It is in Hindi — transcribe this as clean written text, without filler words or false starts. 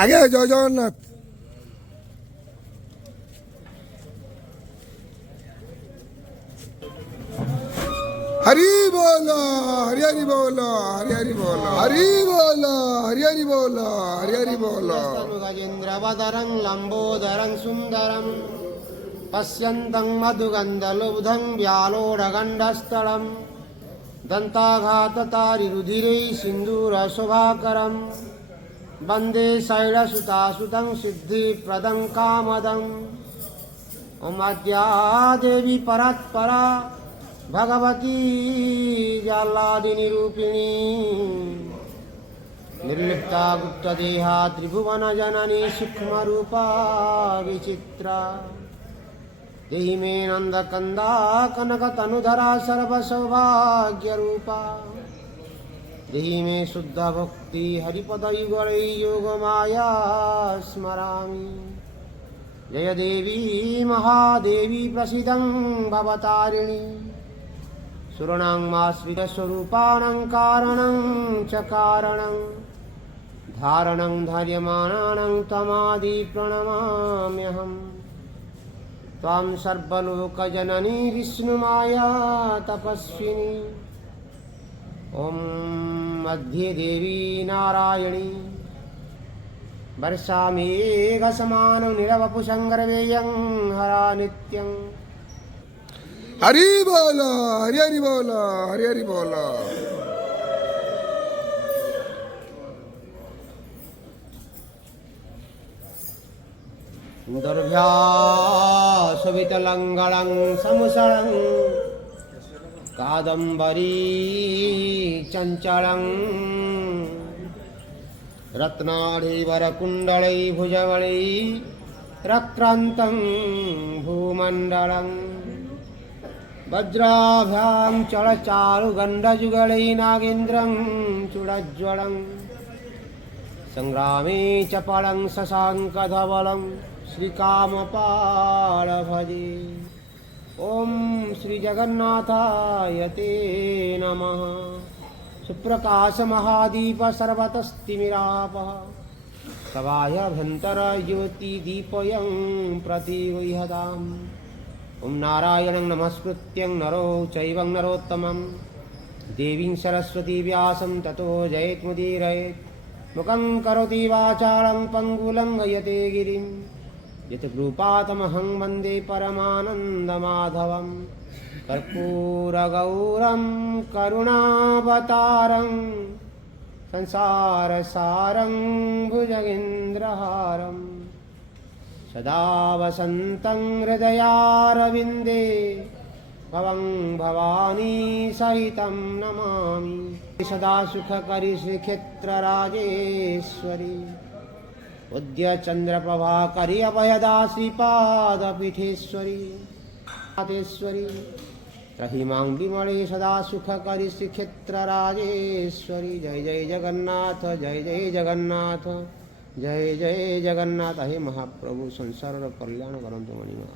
আগে জয় জগন্নাথ। हरी बोलो हरि हरि बोलो हरि हरि बोलो हरि बोलो हरि हरि बोलो हरि हरि बोलो। गजेन्द्रवदरं लंबोदरं सुंदरं पश्यन्तं मधुगन्धलब्धं व्यालोढगण्डस्थलं दन्ताघाततारिरुधिरे सिन्दूरशोभाकरं वन्दे शैलसुतासुतं सिद्धिप्रदं कामदम्। ॐ आद्या देवी परात्परा भगवती जालादिनी रूपिणी निर्लिप्ता गुप्तदेहा त्रिभुवन जननी सूक्ष्म रूपा विचित्रा देहि मे नंदकंदा कनक तनुधरा सर्व सौभाग्य रूपा देहि मे शुद्ध भक्ति हरिपद युगले योग माया स्मरामि। जय देवी महादेवी प्रसीदं भवतारिणी सुरणां माश्रितस्वरूपाणां कारणं च कारणं धारणं धार्यमाणानां तमादि प्रणमाम्यहम्। त्वां सर्वलोकजननी विष्णुमाया तपस्विनी ॐ मध्ये देवी नारायणी वर्षामेघसमानं निरवपुषं गर्वेयं हरा नित्यं। हरि बोलो हरि हरि बोलो हरि हरि बोलो। दुर्भ्यासवितलङ्गलं समुसरं कादम्बरी चञ्चलं रत्नाढीवरकुण्डलै भुजबलै रक्रान्तं भूमण्डलं वज्राभ्यां चलचारुगण्डजुगलै नागेन्द्रं चूडज्वलं संग्रामे च पलं शशाङ्कधवलं श्रीकामपाल भजे। ॐ श्रीजगन्नाथाय ते नमः। सुप्रकाश महादीप सर्वतस्तिमिरापः सभायाभ्यन्तर ज्योतिदीपयं प्रतिगृह्यताम्। ॐ नारायणं नमस्कृत्यं नरो चैवं नरोत्तमं देवीं सरस्वती व्यासं ततो जयेत्मुदीरयेत्। मुखं करोति वाचालं पङ्गुलं गयते गिरिं यत्कृपातमहं वन्दे परमानन्दमाधवं। कर्पूरगौरं करुणावतारं संसारसारं भुजगेन्द्रहारं सदा वसन्तं हृदयारविन्दे भवं भवानी सहितं नमामि। सदा सुखकरी श्रीक्षेत्रराजेश्वरी उद्यचन्द्रप्रभाकरी अभयदा श्रीपादपीठेश्वरी नाथेश्वरी रहिमां विमले सदा सुखकरी श्रीक्षेत्रराजेश्वरी। जय जय जगन्नाथ जय जय जगन्नाथ जय जय जगन्नाथ। हे महाप्रभु संसार कल्याण करंतु मणिमा।